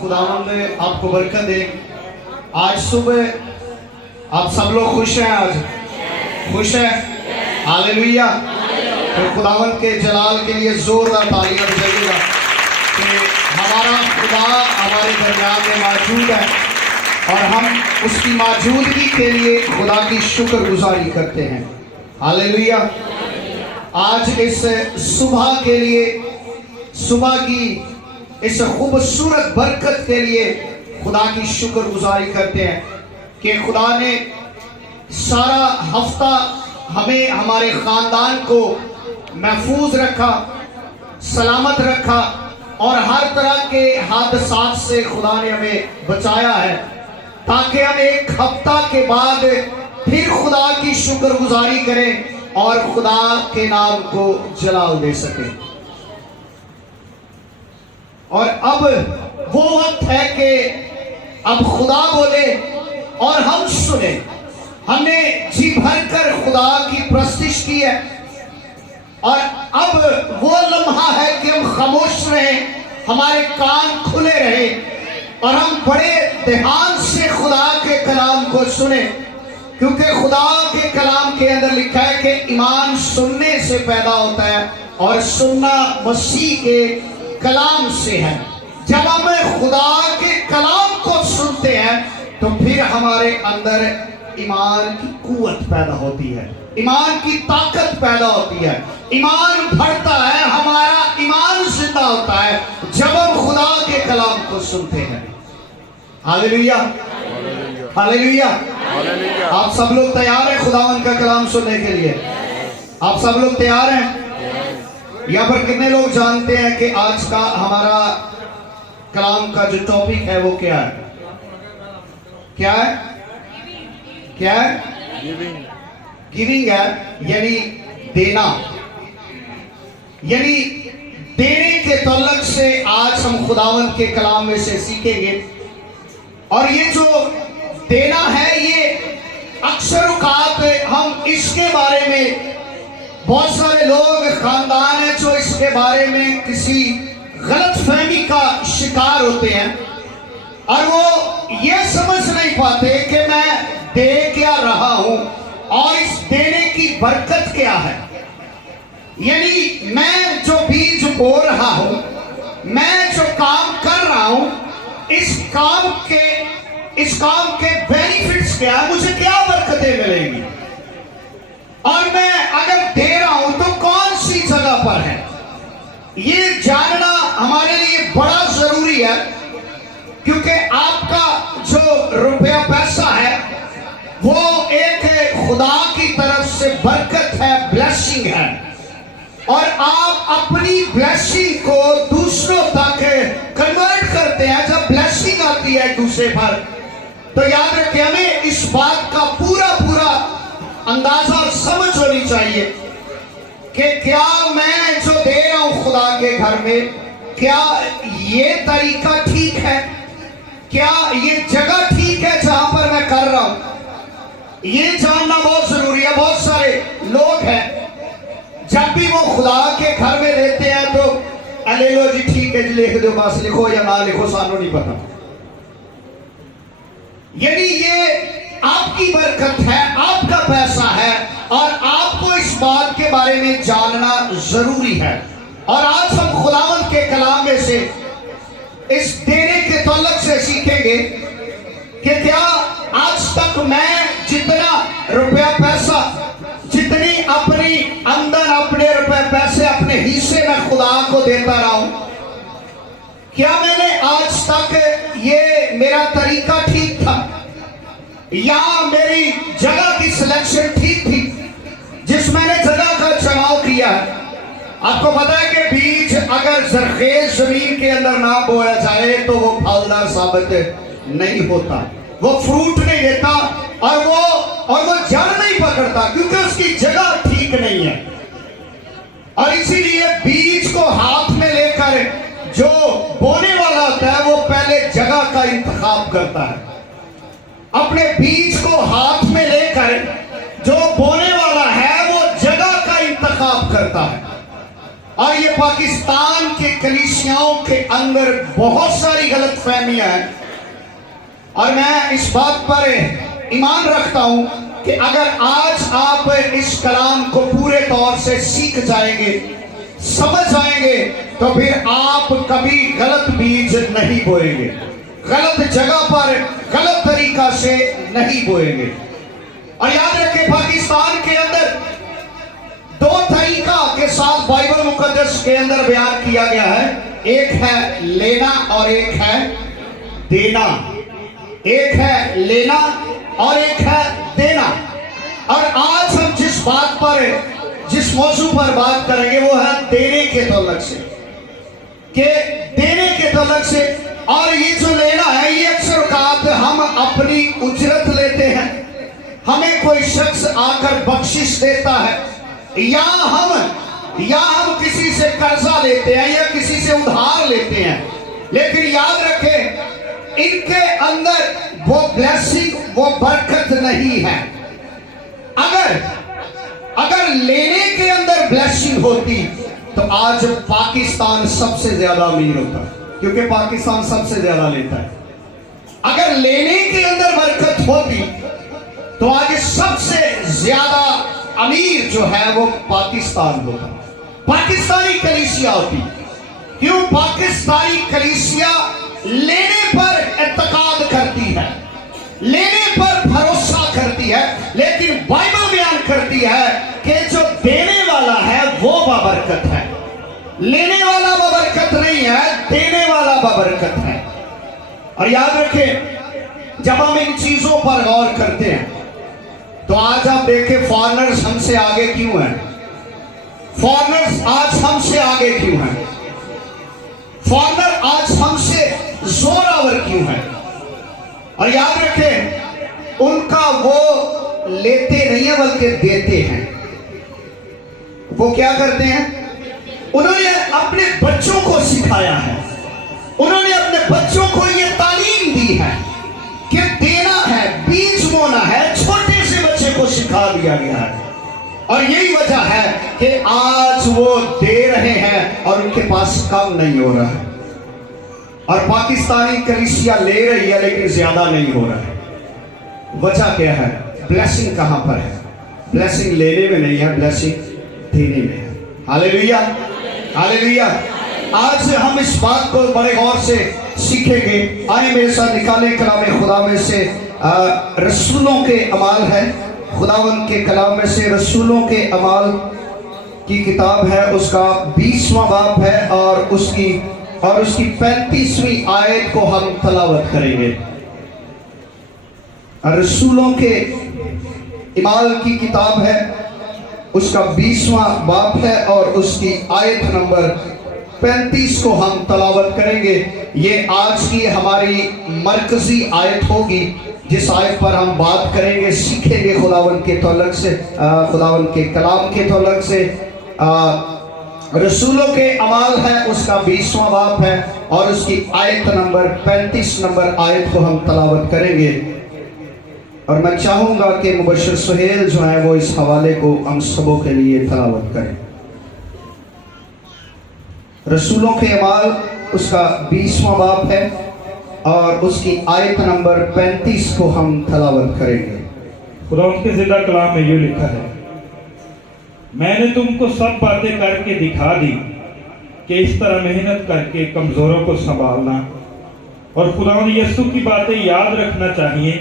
खुदावंद आपको बरकत दे। आज सुबह आप सब लोग खुश हैं, आज खुश हैं, हालेलुया। तो खुदावंद के जलाल के लिए जोरदार तालियां बजाइएगा कि हमारा खुदा हमारे दरमियान में मौजूद है और हम उसकी मौजूदगी के लिए खुदा की शुक्रगुजारी करते हैं, हालेलुया। आज इस सुबह के लिए, सुबह की इस खूबसूरत बरकत के लिए खुदा की शुक्रगुजारी करते हैं कि खुदा ने सारा हफ्ता हमें, हमारे खानदान को महफूज रखा, सलामत रखा और हर तरह के हादसात से खुदा ने हमें बचाया है, ताकि हम एक हफ्ता के बाद फिर खुदा की शुक्रगुजारी करें और खुदा के नाम को जलाल दे सकें। और अब वो वक्त है कि अब खुदा बोले और हम सुने। हमने जी भरकर खुदा की प्रस्तिश की है और अब वो लम्हा है कि हम खामोश रहें, हमारे कान खुले रहे और हम बड़े ध्यान से खुदा के कलाम को सुने, क्योंकि खुदा के कलाम के अंदर लिखा है कि ईमान सुनने से पैदा होता है और सुनना मसीह के कलाम से है। जब हम खुदा के कलाम को सुनते हैं तो फिर हमारे अंदर ईमान की कुव्वत पैदा होती है, ईमान की ताकत पैदा होती है, ईमान बढ़ता है, हमारा ईमान जिंदा होता है जब हम खुदा के कलाम को सुनते हैं। Hallelujah, hallelujah. आप सब लोग तैयार हैं खुदावन का कलाम सुनने के लिए? आप सब लोग तैयार हैं? यहाँ पर कितने लोग जानते हैं कि आज का हमारा कलाम का जो टॉपिक है वो क्या है? क्या है? क्या है? गिविंग है, यानी देना, यानी देने के तल्लक से आज हम खुदावंद के कलाम में से सीखेंगे। और ये जो देना है, ये अक्सर औकात हम इसके बारे में, बहुत सारे लोग खानदान है जो इसके बारे में किसी गलत फहमी का शिकार होते हैं और वो ये समझ नहीं पाते कि मैं दे क्या रहा हूं और इस देने की बरकत क्या है। यानी मैं जो बीज बो रहा हूं, मैं जो काम कर रहा हूं, इस काम के बेनिफिट्स क्या है, मुझे क्या बरकतें मिलेंगी और मैं अगर दे रहा हूं तो कौन सी जगह पर है, ये जानना हमारे लिए बड़ा जरूरी है। क्योंकि आपका जो रुपया पैसा है वो एक खुदा की तरफ से बरकत है, ब्लेसिंग है, और आप अपनी ब्लेसिंग को दूसरों तक कन्वर्ट करते हैं। जब ब्लेसिंग आती है दूसरे पर, तो याद रखें हमें इस बात का पूरा अंदाजा और समझ होनी चाहिए कि क्या मैं जो दे रहा हूं खुदा के घर में, क्या ये तरीका ठीक है, क्या ये जगह ठीक है जहां पर मैं कर रहा हूं, ये जानना बहुत जरूरी है। बहुत सारे लोग हैं जब भी वो खुदा के घर में देते हैं तो अले लो जी ठीक है जी, लिख दो, बस लिखो या ना लिखो सानू नहीं पता। यानी ये आपकी बरकत है, आपका पैसा है और आपको इस बात के बारे में जानना जरूरी है। और आज हम खुदावंद के कलाम में से इस देने के तल्लक से सीखेंगे कि क्या आज तक मैं जितना रुपया पैसा, जितनी अपनी आमदन, अपने रुपए पैसे, अपने हिस्से में खुदा को देता रहा हूं, क्या मैंने आज तक ये मेरा तरीका ठीक था या मेरी जगह की सिलेक्शन ठीक थी जिस मैंने जगह का चुनाव किया है? आपको पता है कि बीज अगर जरखेज जमीन के अंदर ना बोया जाए तो वो फलदार साबित नहीं होता, वो फ्रूट नहीं देता और वो जड़ नहीं पकड़ता, क्योंकि उसकी जगह ठीक नहीं है। और इसीलिए बीज को हाथ में लेकर जो बोने वाला होता है वो पहले जगह का इंतखाब करता है। अपने बीज को हाथ में लेकर जो बोने वाला है वो जगह का इंतखाब करता है और ये पाकिस्तान के कलीसियाओं के अंदर बहुत सारी गलत फहमियां हैं। और मैं इस बात पर ईमान रखता हूं कि अगर आज आप इस कलाम को पूरे तौर से सीख जाएंगे, समझ जाएंगे, तो फिर आप कभी गलत बीज नहीं बोएंगे, गलत जगह पर गलत तरीका से नहीं बोएंगे। और याद रखें, पाकिस्तान के अंदर दो तरीका के साथ बाइबल मुकद्दस के अंदर बयान किया गया है। एक है लेना और एक है देना। एक है लेना और एक है देना। और आज हम जिस बात पर, जिस मौजू पर बात करेंगे वो है देने के तल्लुक से, कि देने के तल्लुक से। और ये जो लेना है, ये अक्सर औकात हम अपनी उजरत लेते हैं, हमें कोई शख्स आकर बख्शिश देता है, या हम किसी से कर्जा लेते हैं या किसी से उधार लेते हैं। लेकिन याद रखें, इनके अंदर वो ब्लेसिंग, वो बरकत नहीं है। अगर लेने के अंदर ब्लेसिंग होती तो आज पाकिस्तान सबसे ज्यादा अमीर होता, क्योंकि पाकिस्तान सबसे ज्यादा लेता है। अगर लेने के अंदर बरकत होती तो आज सबसे ज्यादा अमीर जो है वो पाकिस्तान होता, पाकिस्तानी कलीसिया होती। क्यों? पाकिस्तानी कलीसिया लेने पर इत्तेकाद करती है, लेने पर भरोसा करती है। लेकिन बाइबल बयान करती है कि जो देने वाला है वो बाबरकत है, लेने वाला बाबरकत नहीं है, देने वाला बाबरकत है। और याद रखें, जब हम इन चीजों पर गौर करते हैं तो आज आप देखें, फॉरेनर्स हमसे आगे क्यों हैं? फॉरेनर्स आज हमसे आगे क्यों हैं? फॉरेनर आज हमसे जोरावर क्यों है? और याद रखें, उनका वो लेते नहीं है बल्कि देते हैं। वो क्या करते हैं? उन्होंने अपने बच्चों को सिखाया है, उन्होंने अपने बच्चों को ये तालीम दी है कि देना है, बीज बोना है, छोटे से बच्चे को सिखा दिया गया है। और यही वजह है कि आज वो दे रहे हैं और उनके पास कम नहीं हो रहा है। और पाकिस्तानी कलीसिया ले रही है लेकिन ज्यादा नहीं हो रहा है। वजह क्या है? ब्लेसिंग कहां पर है? ब्लेसिंग लेने में नहीं है, ब्लेसिंग देने में है। Hallelujah, hallelujah. आज हम इस बात को बड़े गौर से सीखेंगे। आए मेरे साथ निकाले कलाम खुदा में से रसूलों के अमाल है, खुदावन के कलाम में से रसूलों के अमाल की किताब है, उसका 20वां बाब है और उसकी 35वीं आयत को हम तलावत करेंगे। रसूलों के अमाल की किताब है, उसका 20वां बाब है और उसकी आयत नंबर 35 को हम तलावत करेंगे। ये आज की हमारी मरकजी आयत होगी, जिस आयत पर हम बात करेंगे, सीखेंगे खुदावन के तौलक से, खुदावन के कलाम के तौलक से। रसूलों के अमाल है, उसका 20वां बाब है और उसकी आयत नंबर 35 नंबर आयत को हम तलावत करेंगे। और मैं चाहूंगा कि मुबश्शिर सुहेल जो है वो इस हवाले को हम सबों के लिए तलावत करें। रसूलों के अमाल उसका 20वां बाब है और उसकी आयत नंबर 35 को हम तलावत करेंगे। खुदा उनके जिंदा कलाम में यूं लिखा है, मैंने तुमको सब बातें करके दिखा दी कि इस तरह मेहनत करके कमजोरों को संभालना। और खुदा यीशु की बातें याद रखना चाहिए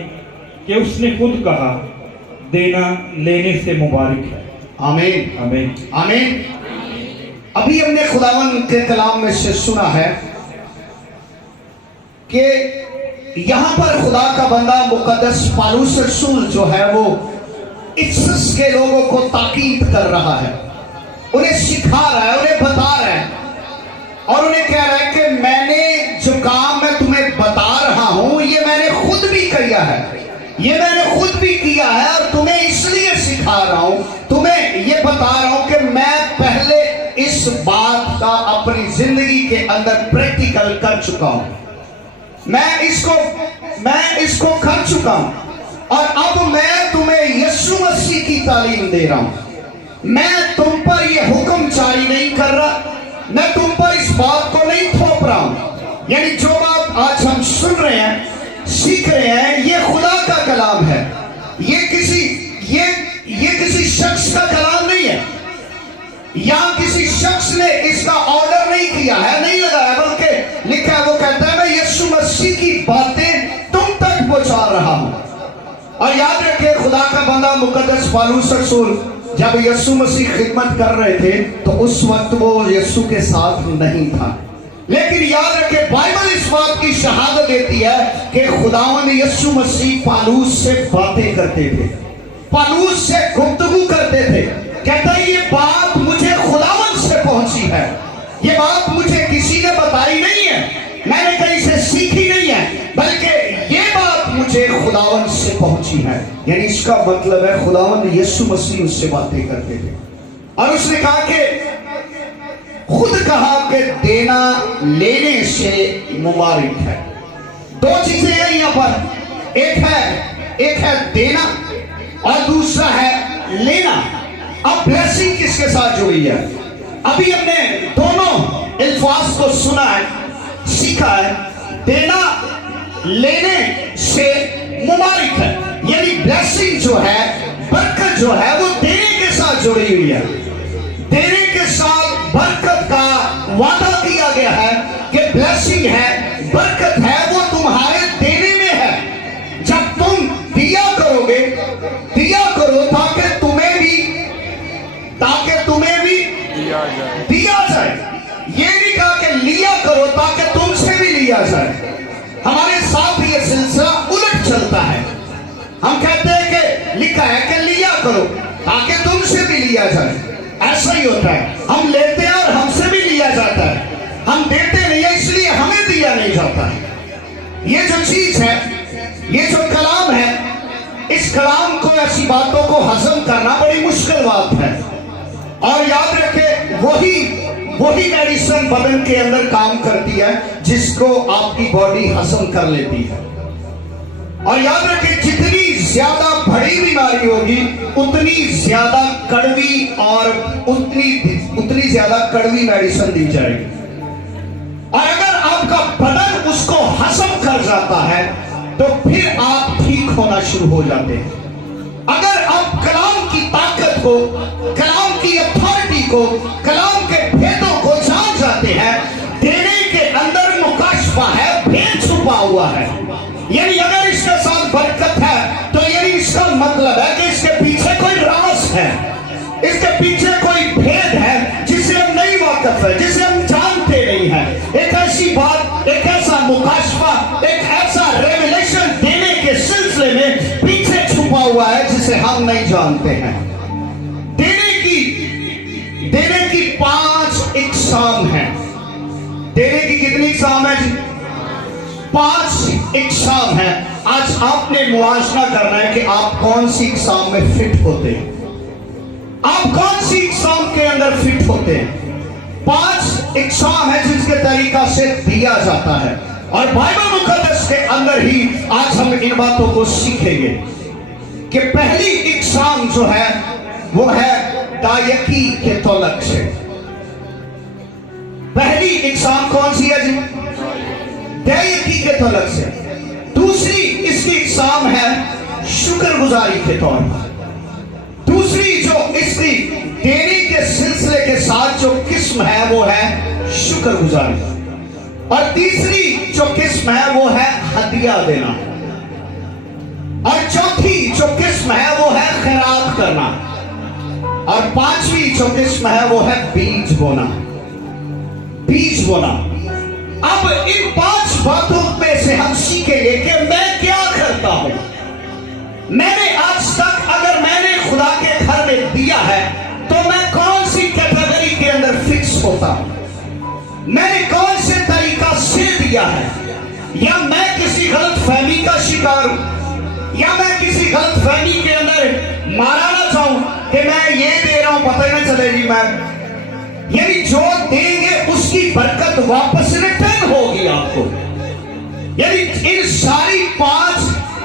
कि उसने खुद कहा, देना लेने से मुबारक है। आमीन, आमीन, आमीन। अभी हमने खुदावन के कलाम में से सुना है कि यहां पर खुदा का बंदा मुकद्दस पौलुस रसूल जो है वो इफिसस के लोगों को ताकीद कर रहा है, उन्हें सिखा रहा है, उन्हें बता रहा है और उन्हें कह रहा है कि मैंने जो काम मैं तुम्हें बता रहा हूं ये मैंने खुद भी किया है, ये मैंने खुद भी किया है और तुम्हें इसलिए सिखा रहा हूं, तुम्हें ये बता रहा हूं कि मैं पहले इस बात का अपनी जिंदगी के अंदर प्रैक्टिकल कर चुका हूं, मैं इसको कर चुका हूं और अब मैं तुम्हें यीशु मसीह की तालीम दे रहा हूं। मैं तुम पर यह हुक्म जारी नहीं कर रहा, मैं तुम पर इस बात को नहीं थोप रहा हूं। यानी जो बात आज हम सुन रहे हैं, सीख रहे हैं, ये खुदा का कलाम है। ये किसी शख्स का कलाम नहीं है, या किसी शख्स ने इसका ऑर्डर नहीं किया है, नहीं लगाया, बल्कि लिखा है, वो कहता है मैं यीशु मसीह की बातें तुम तक पहुंचा रहा हूं। और याद रखिए, खुदा का बंदा मुकद्दस पौलुस रसूल जब यीशु मसीह खिदमत कर रहे थे तो उस वक्त वो यीशु के साथ नहीं था, लेकिन याद रखिए बाइबल इस बात की शहादत देती है कि खुदावंद यीशु मसीह पौलुस से बातें करते थे, पौलुस से गुफ्तगू करते थे। कहता है ये बात मुझे खुदावंद से पहुंची है, ये बात मुझे किसी ने बताई नहीं है, मैंने कहीं से सीखी नहीं है, बल्कि ये बात मुझे खुदावंद से पहुंची है। यानी इसका मतलब है खुदावंद यीशु मसीह उससे बातें करते थे। और उसने कहा कि खुद कहा कि देना लेने से मुबारक है। दो चीजें हैं यहां पर, एक है देना और दूसरा है लेना। अब ब्लेसिंग किसके साथ जुड़ी है? अभी हमने दोनों अल्फाज को सुना है, सीखा है। देना लेने से मुबारक है, यानी ब्लेसिंग जो है, बरकत जो है, वो देने के साथ जुड़ी हुई है। देने के साथ बरकत का वादा किया गया है कि ब्लेसिंग है, बरकत है, वो तुम्हारे देने में है। जब तुम दिया करोगे, दिया करो ताकि तुम्हें भी दिया जाए। ये नहीं कहा कि लिया करो ताकि तुमसे भी लिया जाए। हमारे साथ ये सिलसिला उलट चलता है। हम कहते हैं कि लिखा है कि लिया करो ताकि तुमसे भी लिया जाए, ऐसा ही होता है। हम लेते हैं और हमसे भी लिया जाता है, हम देते नहीं है इसलिए हमें दिया नहीं जाता है। ये जो चीज है, ये जो कलाम है, इस कलाम को, ऐसी बातों को हजम करना बड़ी मुश्किल बात है। और याद रखे वही मेडिसिन बदन के अंदर काम करती है जिसको आपकी बॉडी हजम कर लेती है। और याद रखे जितनी ज्यादा बड़ी बीमारी होगी उतनी ज्यादा कड़वी और उतनी ज्यादा कड़वी मेडिसिन दी जाएगी। और अगर आपका बदन उसको हजम कर जाता है तो फिर आप ठीक होना शुरू हो जाते हैं। अगर आप कलाम की ताकत को, कलाम की अथॉरिटी को, कलाम के भेदों को जान जाते हैं, देने के अंदर मुकाशफा है, भेद छुपा हुआ है। यानी अगर इसके साथ बरकत है तो यानी इसका मतलब है कि इसके पीछे कोई राज है, इसके पीछे कोई भेद है जिसे हम नहीं वाकिफ है, जिसे हम जानते नहीं है। एक ऐसी बात, एक ऐसा मुकाशफा, एक ऐसा रेवलेशन देने के सिलसिले में पीछे छुपा हुआ है जिसे हम नहीं जानते हैं। देने की 5 इकसाम है। देने की कितनी इकसाम है जी? 5 इकसाम है। आज आपने मुआशना करना है कि आप कौन सी इकसाम में फिट होते हैं, आप कौन सी इकसाम के अंदर फिट होते हैं। 5 इकसाम है जिसके तरीका से दिया जाता है, और बाइबल मुकद्दस के अंदर ही आज हम इन बातों को सीखेंगे कि पहली इकसाम जो है वो है दायकी के तौलक से। पहली इकसाम कौन सी है जी? दायकी के तौलक से। दूसरी इसकी इकसाम है शुक्रगुजारी के तौर पर। दूसरी जो इसकी देने के सिलसिले के साथ जो किस्म है वो है शुक्रगुजारी। और तीसरी जो किस्म है वो है हदिया देना। और चौथी जो किस्म है वो है खैरात करना। और 5वीं जो किस्म है वो है बीज बोना। बीज बोना। अब इन 5 बातों में से हम सीखेंगे कि मैं क्या करता हूं। मैंने आज तक अगर मैंने खुदा के घर में दिया है तो मैं कौन सी कैटेगरी के अंदर फिक्स होता हूं, मैंने कौन से तरीका से दिया है, या मैं किसी गलत फहमी का शिकार हूं, या मैं किसी गलत फहमी के अंदर मारा ना चाहूं कि मैं ये दे रहा हूं पता ही ना चले जी मैं। यानी जो देंगे उसकी बरकत वापस रिटर्न होगी आपको। यानी इन सारी 5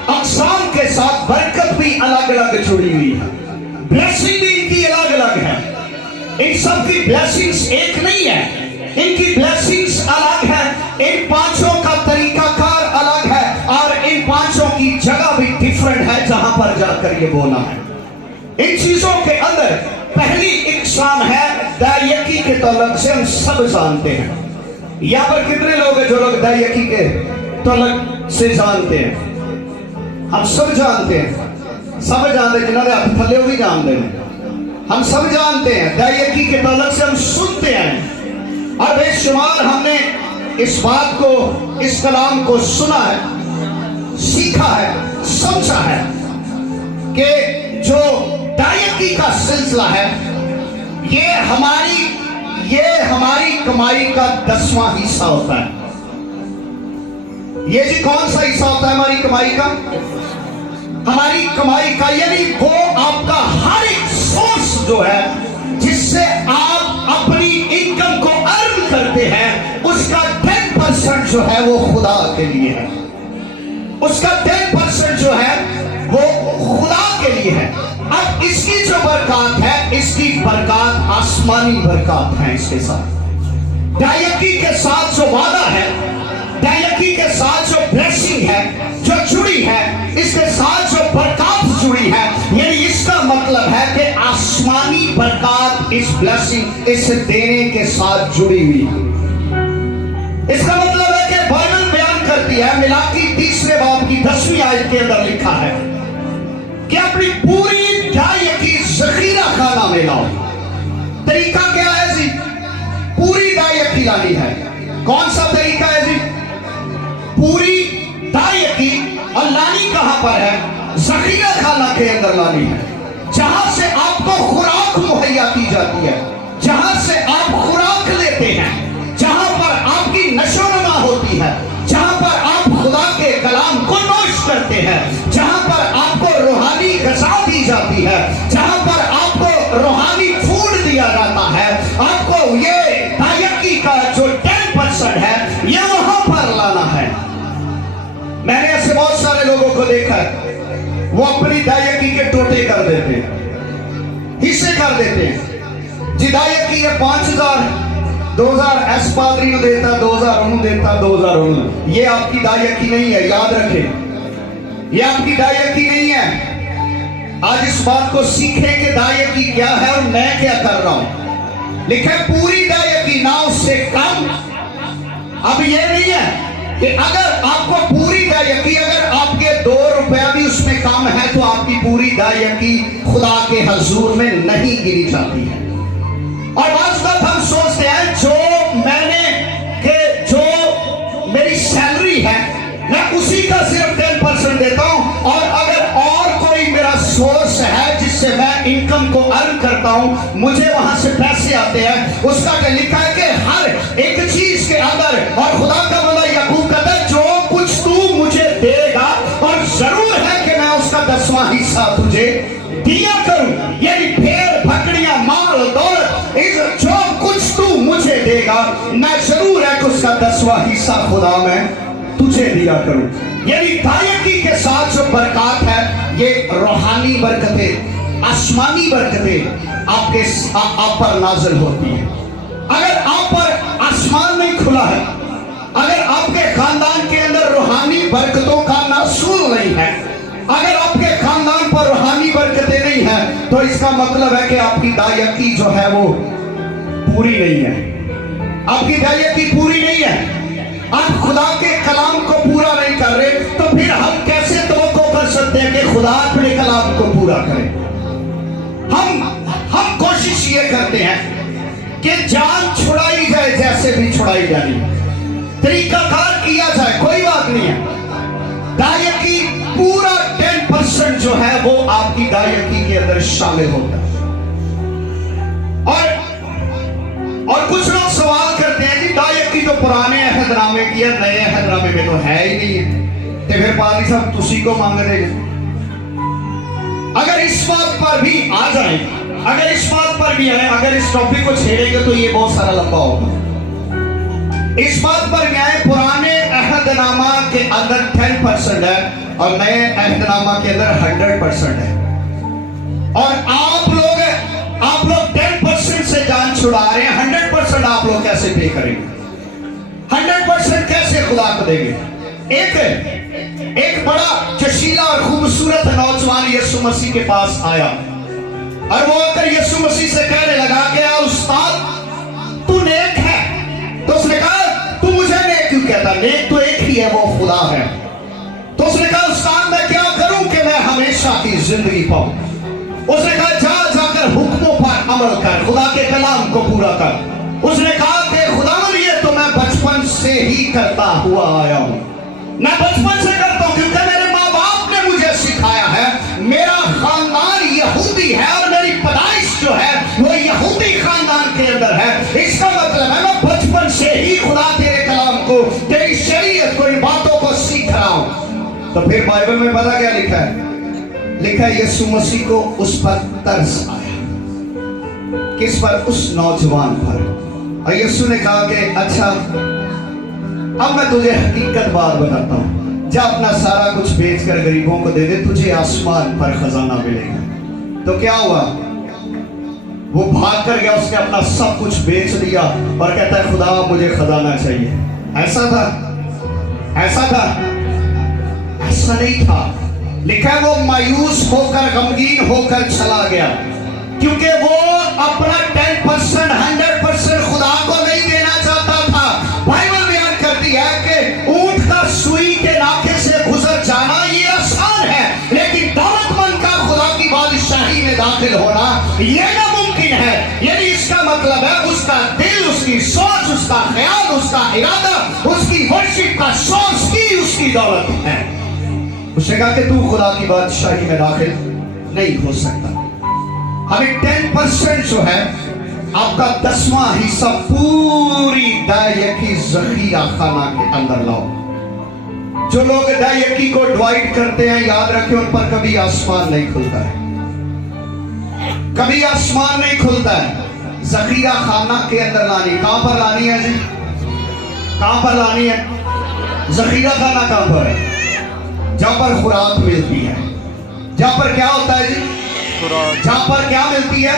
अक़साम के साथ बरकत भी अलग अलग जुड़ी हुई है, ब्लेसिंग भी इनकी अलग अलग है, इन सब की ब्लेसिंग्स एक नहीं है, इनकी ब्लेसिंग्स अलग है, इन पांचों का तरीकाकार अलग है और इन पांचों की जगह भी डिफरेंट है जहां पर जाकर ये बोलना है। इन चीजों के अंदर पहली इकसान है दायकी के तौलक से हम सब जानते हैं। यहां पर कितने लोग हैं जो लोग दायकी के तौलक से जानते हैं? हम सब जानते हैं, सब जानते हैं, जिन्होंने हाथ थले भी जानते हैं। हम सब जानते हैं दायकी के तौलक से हम सुनते हैं और बेशुमार हमने इस बात को, इस कलाम को सुना है, सीखा है, समझा है कि जो दायकी का सिलसिला है ये हमारी कमाई का 10वां हिस्सा होता है। ये जी कौन सा हिस्सा होता है हमारी कमाई का? हमारी कमाई का यानी वो आपका हर एक सोर्स जो है जिससे आप अपनी इनकम को अर्न करते हैं, उसका 10% जो है वो खुदा के लिए है, उसका 10% जो है वो खुदा के लिए है। अब इसकी जो बरकत है, इसकी बरकत आसमानी बरकत है। इसके साथ दायकी के साथ जो वादा है, दायकी के साथ जो ब्लेसिंग है जो जुड़ी है, इसके साथ जो बरकत जुड़ी है, यानी इसका मतलब है कि आसमानी बरकत, इस ब्लेसिंग, इस देने के साथ जुड़ी हुई है। इसका मतलब है कि बाइबल बयान करती है, मिलाकी 3 बाब की 10वीं आयत के अंदर लिखा है कि अपनी पूरी दायकी जखीरा खाना में लाओ। तरीका क्या है जी? पूरी दायकी लानी है। कौन सा तरीका है जी? पूरी दायकी। और लानी कहां पर है? जखीरा खाना के अंदर लानी है, जहां से आपको खुराक मुहैया की जाती है, जहां से आप खुराक लेते हैं, जहां पर आपकी नशोनुमा होती है, जहां पर आप खुदा के कलाम को नोश करते हैं, जहां पर आपको रूहानी ग़िज़ा दी जाती है, जहां पर आपको रूहानी फूड दिया जाता है, आपको ये दायकी का जो 10% है ये वहां पर लाना है। मैंने ऐसे बहुत सारे लोगों को देखा है, वो अपनी दायकी के टोटे कर देते हैं, हिस्से कर देते हैं। जी दायकी है 5000, 2000 एस पादरी को देता, 2000 उन्होंने देता, 2000 उन्होंने। ये आपकी दायकी नहीं है, याद रखें, ये आपकी दायकी नहीं है। आज इस बात को सीखें कि दायकी क्या है और मैं क्या कर रहा हूं। लिखे पूरी दायकी, ना उससे कम। अब ये नहीं है कि अगर आपको पूरी दायकी, अगर आपके 2 रुपया भी उसमें कम है तो आपकी पूरी दायकी खुदा के हजूर में नहीं गिरी जाती है। और आज तक हम सोचते हैं जो मेरी सैलरी है मैं उसी का सिर्फ 10% देता हूं, और अगर और कोई मेरा सोर्स है जिससे मैं इनकम को अर्न करता हूं, मुझे वहां से पैसे आते हैं, उसका क्या लिखा है कि हर एक चीज के अंदर, और खुदा का वादा याकूब कहता है जो कुछ तू मुझे देगा, और जरूर है कि मैं उसका 10वां हिस्सा तुझे दिया करूं। यानी भेड़ बकरियां माल दौलत, जो कुछ तू मुझे देगा मैं जरूर है कि उसका 10वां हिस्सा खुदा मैं तुझे दिया करूं। यानी दायकी के साथ जो बरकत है ये रूहानी बरकतें, आसमानी बरकतें आप पर नाज़िल होती है। अगर आप पर आसमान नहीं खुला है, अगर आपके खानदान के अंदर रूहानी बरकतों का नासूल नहीं है, अगर आपके खानदान पर रूहानी बरकतें नहीं है, तो इसका मतलब है कि आपकी दायकी जो है वो पूरी नहीं है। आपकी दायकी पूरी नहीं है, आप खुदा के कलाम को पूरा नहीं कर रहे, तो फिर हम कैसे तवक्को कर सकते हैं कि खुदा अपने कलाम को पूरा करे? हम कोशिश ये करते हैं कि जान छुड़ाई जाए, जैसे भी छुड़ाई जानी, तरीकाकार किया जाए, कोई बात नहीं है। दायकी पूरा 10% जो है वो आपकी दायकी के अंदर शामिल होता है। और कुछ लोग सवाल करते हैं कि दायकी तो पुराने अहदनामे की है, नए अहदनामे में तो है ही नहीं है, तो फिर पादरी साहब तुसी को मांग रहे। अगर इस बात पर भी आ जाए, अगर इस बात पर भी आए, अगर इस टॉपिक को छेड़ेंगे तो ये बहुत सारा लंबा होगा। इस बात पर भी आए, पुराने अहदनामा के अंदर 10% है और नए अहदनामा के अंदर 100% है। और आप लोग उड़ा रहे हैं, 100% आप लोग कैसे पे करेंगे? 100% कैसे खुदा को देंगे? एक बड़ा जशीला और खूबसूरत नौजवान यीशु मसीह के पास आया और वो आकर यीशु मसीह से कहने लगा कि यार उस्ताद तू नेक है। तो उसने कहा तू मुझे नेक क्यों कहता? नेक तो एक ही है, वो खुदा है। तो उसने कहा उस्ताद मैं क्या करूं कि मैं हमेशा की जिंदगी पाऊं? उसने कहा जाकर हुक्मों पर अमल कर, खुदा के कलाम को पूरा कर। उसने कहा कि खुदा ये तो मैं बचपन से ही करता हुआ आया हूं, मैं बचपन से करता हूं क्योंकि मेरे माँ बाप ने मुझे सिखाया है। मेरा खानदान यहूदी है और मेरी पैदाइश जो है वो यहूदी खानदान के अंदर है। इसका मतलब है मैं बचपन से ही खुदा तेरे कलाम को, तेरी शरीयत को, इन बातों को सीख रहा हूं। तो फिर बाइबल में पता क्या लिखा है? लिखा है यीशु मसीह को उस पर तरस आया। किस पर? उस नौजवान पर। और यीशु ने कहा कि अच्छा अब मैं तुझे हकीकत बात बताता हूं, जा अपना सारा कुछ बेचकर गरीबों को दे दे, तुझे आसमान पर खजाना मिलेगा। तो क्या हुआ? वो भाग कर गया, उसने अपना सब कुछ बेच दिया और कहता है खुदा मुझे खजाना चाहिए। ऐसा था? ऐसा था? ऐसा नहीं था। लिखा है वो मायूस होकर, गमगीन होकर चला गया क्योंकि वो अपना 10%, 100% खुदा को नहीं देना चाहता था। बाइबल बयान करती है कि ऊंट का सुई के नाके से गुजर जाना ये आसान है, लेकिन दौलतमंद का खुदा की बादशाही में दाखिल होना ये नामुमकिन है। यानी इसका मतलब है उसका दिल, उसकी सोच, उसका ख्याल, उसका इरादा, उसकी वर्शिप का सोर्स ही उसकी दौलत है। उसने कहा कि तू खुदा की बादशाही में दाखिल नहीं हो सकता। हमें 10% जो है आपका 10वां हिस्सा पूरी दायकी जखीरा खाना के अंदर लाओ। जो लोग दायकी को डिवाइड करते हैं याद रखें उन पर कभी आसमान नहीं खुलता है, कभी आसमान नहीं खुलता है। जखीरा खाना के अंदर लानी, कहां पर लानी है जी? कहां पर लानी है? जखीरा खाना कहां पर है? जहां पर खुराक मिलती है। जहां पर क्या होता है जी? जहां पर क्या मिलती है?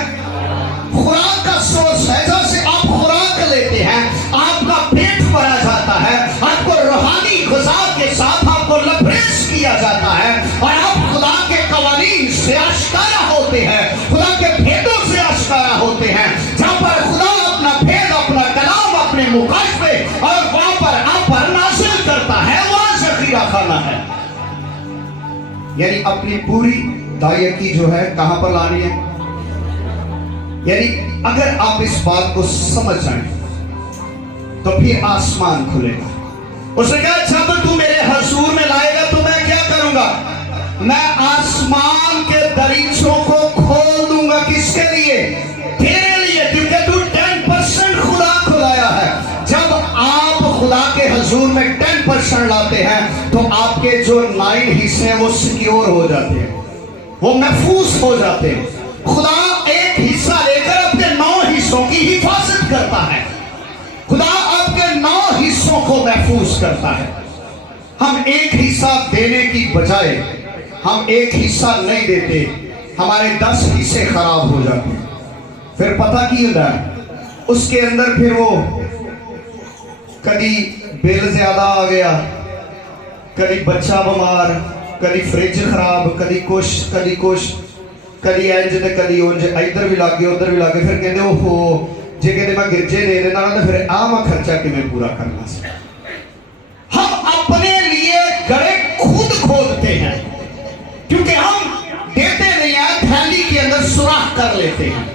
खुराक का सोर्स है। जैसे आप खुराक लेते हैं, आपका पेट भरा जाता है, आपको रूहानी गुज़ा के साथ आपको लबरेज किया जाता है और आप खुदा के कवानीन से आश्कारा होते हैं, खुदा के भेदों से आश्कारा होते हैं। जहां पर खुदा अपना भेद, अपना कलाम, अपने मुकाशफे और वहां पर आप पर नाज़िल करता है, वहां ज़खीरा खाना है। यानी अपनी पूरी दायकी जो है कहां पर लानी है? यानी अगर आप इस बात को समझ जाएं तो फिर आसमान खुलेगा। उसने कहा जब तू मेरे हजूर में लाएगा तो मैं क्या करूंगा? मैं आसमान के दरीचों को खोल दूंगा। किसके लिए? तेरे लिए, क्योंकि तू 10% खुदा को लाया है। जब आप खुदा के हजूर में 10% लाते हैं तो आपके जो 9 हिस्से हैं वो सिक्योर हो जाते हैं, वो महफूज हो जाते हैं। खुदा एक हिस्सा लेकर अपने 9 हिस्सों की हिफाजत करता है। खुदा आपके 9 हिस्सों को महफूज करता है। हम एक हिस्सा देने की बजाय हम एक हिस्सा नहीं देते, हमारे 10 हिस्से खराब हो जाते हैं। फिर पता की होता है उसके अंदर, फिर वो कभी बिल ज्यादा आ गया, कभी बच्चा बीमार, कभी फ्रिज खराब, कभी कुछ कभी इंज ते कभी उंज, इधर भी लागे उधर भी लागे। फिर कहते ओहो जे कहते मैं गिरजे दे देना तो फिर आ मैं खर्चा किवें पूरा करना सी। हम अपने लिए गड़े खुद खोदते हैं क्योंकि हम देते नहीं हैं, थैली के अंदर सुराख कर लेते हैं।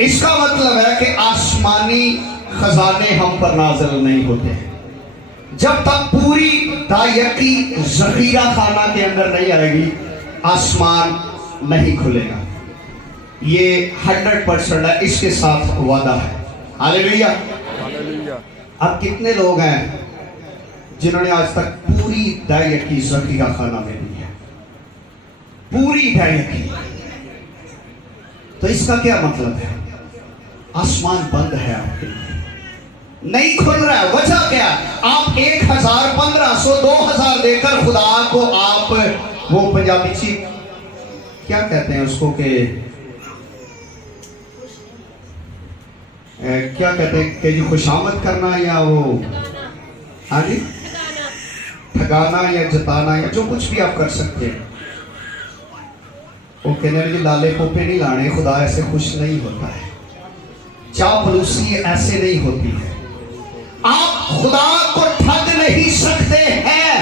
इसका मतलब है कि आसमानी खजाने हम पर नाज़िल नहीं होते हैं। जब तक पूरी दायकी ज़खीरा खाना के अंदर नहीं आएगी, आसमान नहीं खुलेगा। ये 100% है, इसके साथ वादा है। हालेलुया। अब कितने लोग हैं जिन्होंने आज तक पूरी दायकी ज़खीरा खाना में ली है? पूरी दायकी। तो इसका क्या मतलब है? आसमान बंद है आपके लिए, नहीं खुल रहा है। वजह क्या? आप 1000, 1500, 2000 देकर खुदा को आप वो पंजाबी सी क्या कहते हैं उसको, के क्या कहते हैं कि जी खुशामद करना या वो, हाँ जी, ठगाना या जताना या जो कुछ भी आप कर सकते हैं। वो कहने लगे लाले पोपे नहीं लाने, खुदा ऐसे खुश नहीं होता है, चापलूसी ऐसे नहीं होती है। आप खुदा को ठग नहीं सकते हैं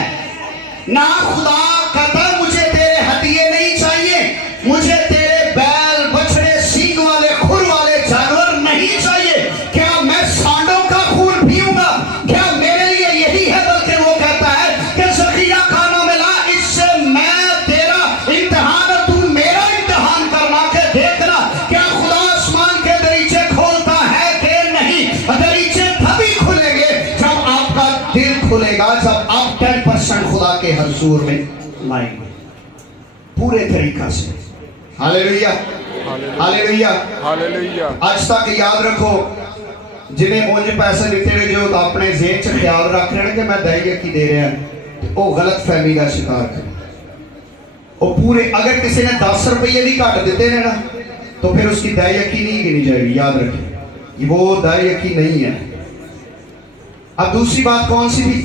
ना। खुदा कहता मुझे तेरे हदिये नहीं चाहिए, मुझे तेरे बैल बछड़े सींग वाले खुर वाले जानवर नहीं चाहिए। क्या मैं सांडों का खून पीऊंगा? क्या मेरे लिए यही है? बल्कि वो कहता है कि ज़किया खाना मिला, इससे मैं तेरा इम्तिहान और तू मेरा इम्तिहान करना के देखना क्या खुदा आसमान के दरीचे खोलता है कि नहीं। दरीचे तभी खुलेंगे जब आपका दिल खुलेगा, जब आप 10% खुदा के हुजूर में लाएंगे पूरे तरीका से। Hallelujah, hallelujah, hallelujah. आज तक याद रखो, जिन्हें मुझे पैसे दिते हुए जो तो अपने जेब च ख्याल रख रहे हैं कि मैं दई यकी दे रहा है, वो गलत फहमी का शिकार कर। वो पूरे, अगर किसी ने 10 रुपये भी घट देते हैं ना, तो फिर उसकी दई यकी नहीं गिनी जाएगी। याद रखें, वो दई यकी नहीं है। अब दूसरी बात कौन सी थी?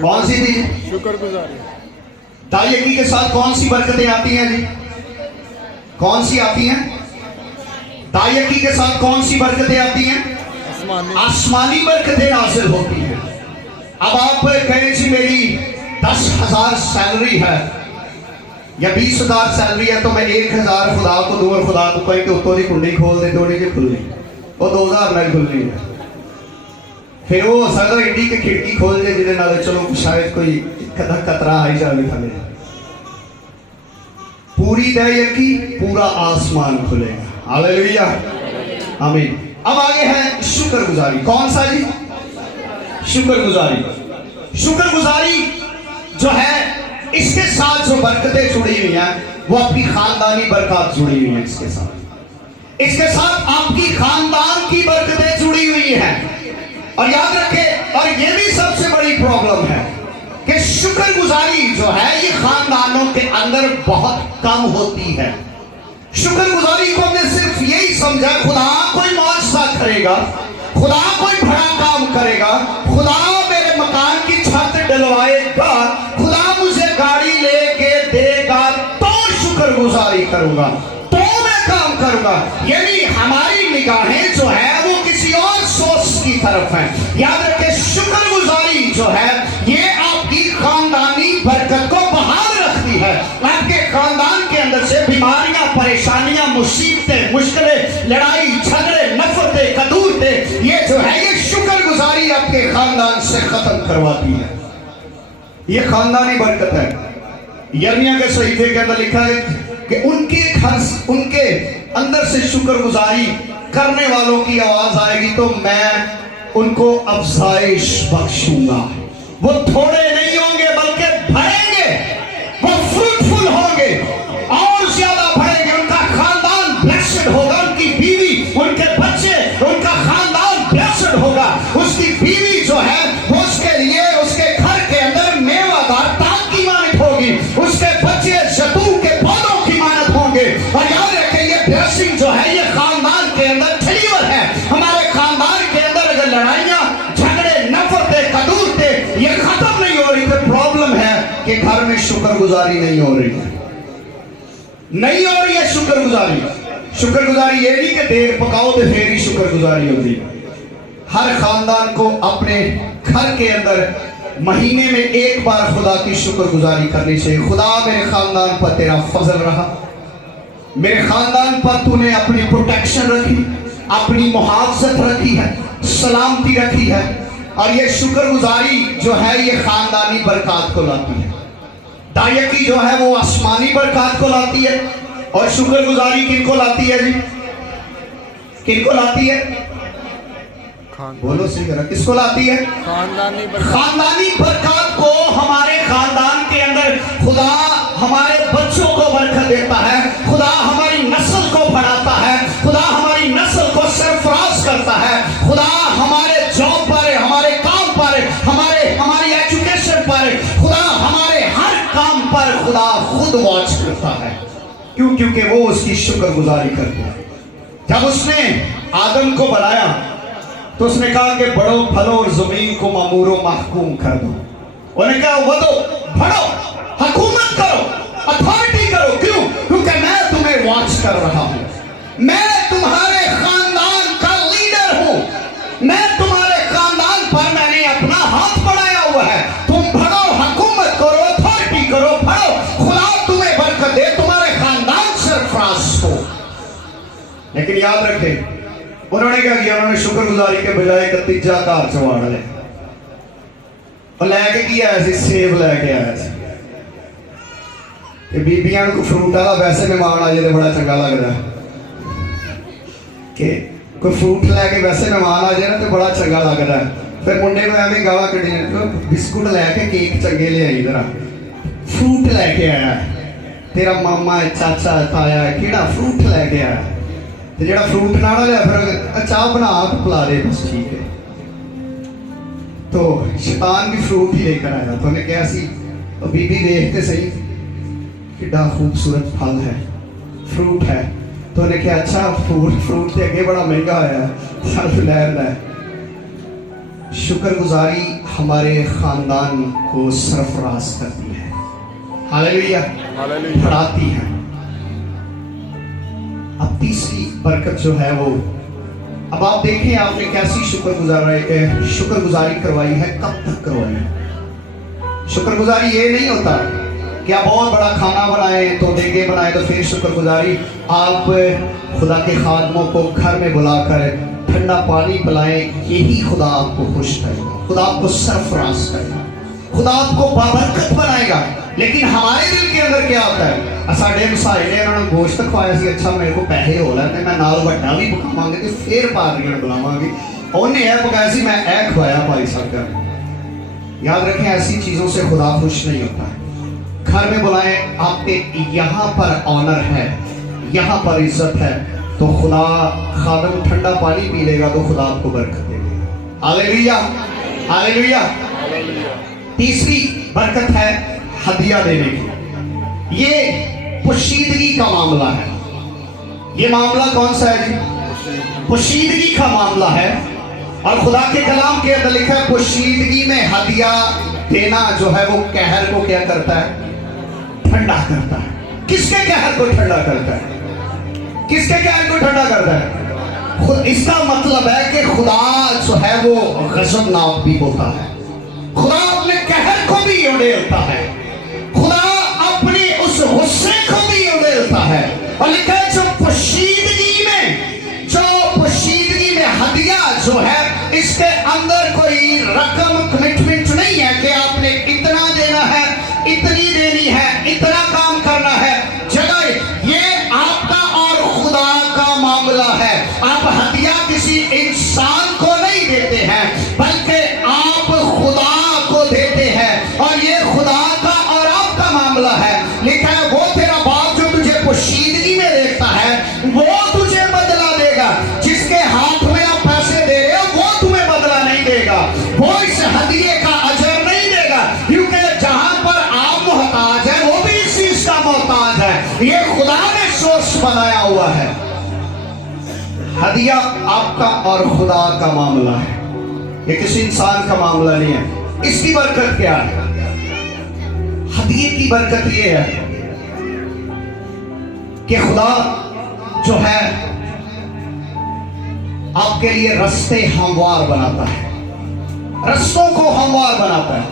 कौन सी थी? शुक्रगुजारी। दायकी के साथ कौन सी बरकतें आती हैं जी? कौन सी आती हैं? दायकी के साथ कौन सी बरकतें आती हैं? आसमानी बरकतें हासिल होती हैं। अब आप कहें जी मेरी 10,000 सैलरी है या 20,000 सैलरी है, तो मैं 1,000 खुदा को दूं और खुदा को कहें कि उत्तों की कुंडी खोल दे, थोड़ी जी खुलनी, वो 2,000 नहीं खुलनी है। फिर वो सदा इंडी की खिड़की खोल दे जिन्हें ना चलो शायद कोई खतरा आई जाए थले। पूरी दयकी पूरा आसमान खुलेगा। हालेलुया, आमीन। अब आगे है शुक्रगुजारी। कौन सा जी? शुक्रगुजारी। शुक्रगुजारी जो है, इसके साथ जो बरकतें जुड़ी हुई हैं वो आपकी खानदानी बरकत जुड़ी हुई है। इसके साथ आपकी खानदान की बरकतें जुड़ी हुई हैं। और याद रखें, और ये भी सबसे बड़ी प्रॉब्लम है कि शुक्रगुजारी जो है ये खानदानों के अंदर बहुत कम होती है। शुक्रगुजारी को हमने सिर्फ यही समझा खुदा कोई मौजज़ा करेगा, खुदा कोई बड़ा काम करेगा, खुदा मेरे मकान की छत डलवाएगा, खुदा मुझे गाड़ी लेके देगा तो शुक्रगुजारी करूंगा, तो मैं काम करूंगा। यानी हमारी निगाहें जो है वो किसी और सोर्स की तरफ है। याद रखें, शुक्रगुजारी जो है ये आपकी खानदानी बरकत को बहाल रखती है। आपके खानदान के अंदर से बीमारियां, परेशानियां, मुसीबतें, मुश्किलें, लड़ाई झगड़े, नफरतें, कदूरतें, ये जो है ये शुक्रगुजारी आपके खानदान से खत्म करवाती है। ये खानदानी बरकत है। यर्मिया के सहीफे के अंदर लिखा है कि उनके अंदर से शुक्रगुजारी करने वालों की आवाज आएगी तो मैं उनको अफजाइश बख्शूंगा। वो थोड़े नहीं होंगे बल्कि बढ़ेंगे, वो फ्रूटफुल होंगे और ज्यादा बढ़ेंगे। उनका खानदान ब्लेस्ड होगा, उनकी बीवी, उनके बच्चे, उनका खानदान ब्लेस्ड होगा। उसकी बीवी जो है वो उसके लिए उसके घर के अंदर मेवादार ताक की मानत होगी, उसके बच्चे शतू के पौधों की मानत होंगे। और याद रखें, ये ब्लेसिंग जो है ये खानदान के अंदर डिलीवर है। हमारे खानदान के अंदर अगर लड़ाइयां, झगड़े, नफरतें, कदूरतें ये खत्म नहीं हो रही, तो प्रॉब्लम है कि घर में शुक्रगुजारी नहीं हो रही है, नहीं हो रही है शुक्रगुजारी। शुक्रगुजारी ये नहीं कि देर पकाओ तो फिर ही शुक्रगुजारी होती है। हर खानदान को अपने घर के अंदर महीने में एक बार खुदा की शुक्रगुजारी करनी चाहिए। खुदा मेरे खानदान पर तेरा फजल रहा, मेरे खानदान पर तूने अपनी प्रोटेक्शन रखी, अपनी मुहाफजत रखी है, सलामती रखी है। और ये शुक्रगुजारी जो है ये खानदानी बरकत को लाती है। दायकी जो है वो आसमानी बरकत को लाती है। और शुक्रगुजारी किनको लाती है जी? किनको लाती है? बोलो सही करा, किसको लाती है? खानदानी बरकत को। हमारे खानदान के अंदर खुदा हमारे बच्चों को बरकत देता है, खुदा हमारी नस्ल को बढ़ाता है, खुदा हमारी नस्ल को सरफराज करता है, खुदा हमारे जॉब पर, हमारे काम पर, हमारी एजुकेशन पर, खुदा हमारे हर काम पर खुदा खुद वॉच करता है। क्यों? क्योंकि वो उसकी शुक्रगुजारी करता है। जब उसने आदम को बनाया तो उसने कहा कि बढ़ो फलो और जमीन को मामूरो महकूम कर दो। उन्होंने कहा वदो बढ़ो, हुकूमत करो, अथॉरिटी करो। क्यों? क्योंकि मैं तुम्हें वॉच कर रहा हूं, मैं तुम्हारे खानदान का लीडर हूं, मैं तुम्हारे खानदान पर मैंने अपना हाथ बढ़ाया हुआ है। तुम बढ़ो, हुकूमत करो, अथॉरिटी करो, बढ़ो, खुदा तुम्हें बरकत दे, तुम्हारे खानदान सरफराज हो। लेकिन याद रखें उन्होंने क्या किया, उन्होंने शुक्रगुजारी के बजाय एक तीजा घर चवाड़ लिया और लैके की आया सी, सेब लैके आया सी। बीबियां को फ्रूट वाला वैसे मेहमान आ जाए तो बड़ा चंगा लगता है कि कोई फ्रूट लैके वैसे मेहमान आ जाए ना तो बड़ा चंगा लगता है। फिर मुंडे को एवं गाला कटिया, बिस्कुट लैके केक चंगे ले आई, इधर फ्रूट लैके आया तेरा मामा है, चाचा है, ताया है, किहड़ा फ्रूट लैके आया, तो जो फ्रूट ना लिया फिर चाह बना आप पिला दे, बस ठीक है। तो शैतान भी फ्रूट ही लेकर आया। तो उन्हें कहा सी बीबी देखते सही कितना खूबसूरत फल है, फ्रूट है। तो उन्हें कहा अच्छा फ्रूट से अगे बड़ा महंगा आया है। शुक्रगुजारी हमारे खानदान को सरफराज करती है, हालेलुया, बढ़ाती है। अब तीसरी बरकत जो है वो, अब आप देखें आपने कैसी शुक्रगुजारी करवाई है, कब तक करवाई है। शुक्रगुजारी ये नहीं होता कि आप बहुत बड़ा खाना बनाए तो देगे बनाए तो फिर शुक्रगुजारी। आप खुदा के खादमों को घर में बुलाकर ठंडा पानी पिलाएं, यही खुदा आपको खुश करेगा, खुदा आपको सरफराज करेगा, खुदा आपको बाबरकत बनाएगा। लेकिन हमारे दिल के अंदर क्या होता है, साढ़े मसाए ने उन्होंने गोश्त खवाया सी, अच्छा मेरे को पैसे हो लैते, मैं नाल वड्डा भी पकावांगे तो फिर पार्टियां बुलावांगे, उन्हें यह पकाया सी, मैं यह खवाया भाई साहब। याद रखें ऐसी चीजों से खुदा खुश नहीं होता है। घर में बुलाएं, आपके यहाँ पर ऑनर है, यहाँ पर इज्जत है, तो खुदा खादम ठंडा पानी पी लेगा तो खुदा आपको बरकत देगा। Hallelujah, hallelujah. तीसरी बरकत है हदिया देने की। ये पोशीदगी का मामला है। ये मामला कौन सा है जी? पोशीदगी का मामला है। और खुदा के कलाम के अंदर लिखा है पोशीदगी में हदिया देना जो है वो कहर को क्या करता है? ठंडा करता है। किसके कहर को ठंडा करता है? किसके कहर को ठंडा करता है? खुद। इसका मतलब है कि खुदा जो है वो गज़बनाक भी होता है, खुदा अपने कहर को भी उड़ेलता है, खुदा अपने उस गुस्से को भी उड़ेलता है। और लिखा है जो पोशीदगी में हदिया जो है, इसके अंदर कोई रकम कमिटमेंट नहीं है कि आपने इतना देना है, इतनी देनी है, इतना काम करना है। जगह ये आपका और खुदा का मामला है। आप हदिया किसी इंसान को नहीं देते हैं बल्कि आप खुदा को देते हैं, और ये खुदा का और आपका मामला है। लिखा है वो तेरा बाप जो तुझे पोशीदगी में देखता है वो तुझे बदला देगा। जिसके हाथ में आप पैसे दे रहे हो वो तुम्हें बदला नहीं देगा, वो इस हदिये का अजर नहीं देगा, क्योंकि जहां पर आप मोहताज है वो भी इस चीज का मोहताज है। ये खुदा ने सोर्स बनाया हुआ है। हदिया आपका और खुदा का मामला है, ये किसी इंसान का मामला नहीं है। इसकी बरकत क्या है? हदिये की बरकत ये है कि खुदा जो है आपके लिए रास्ते हमवार बनाता है, रास्तों को हमवार बनाता है,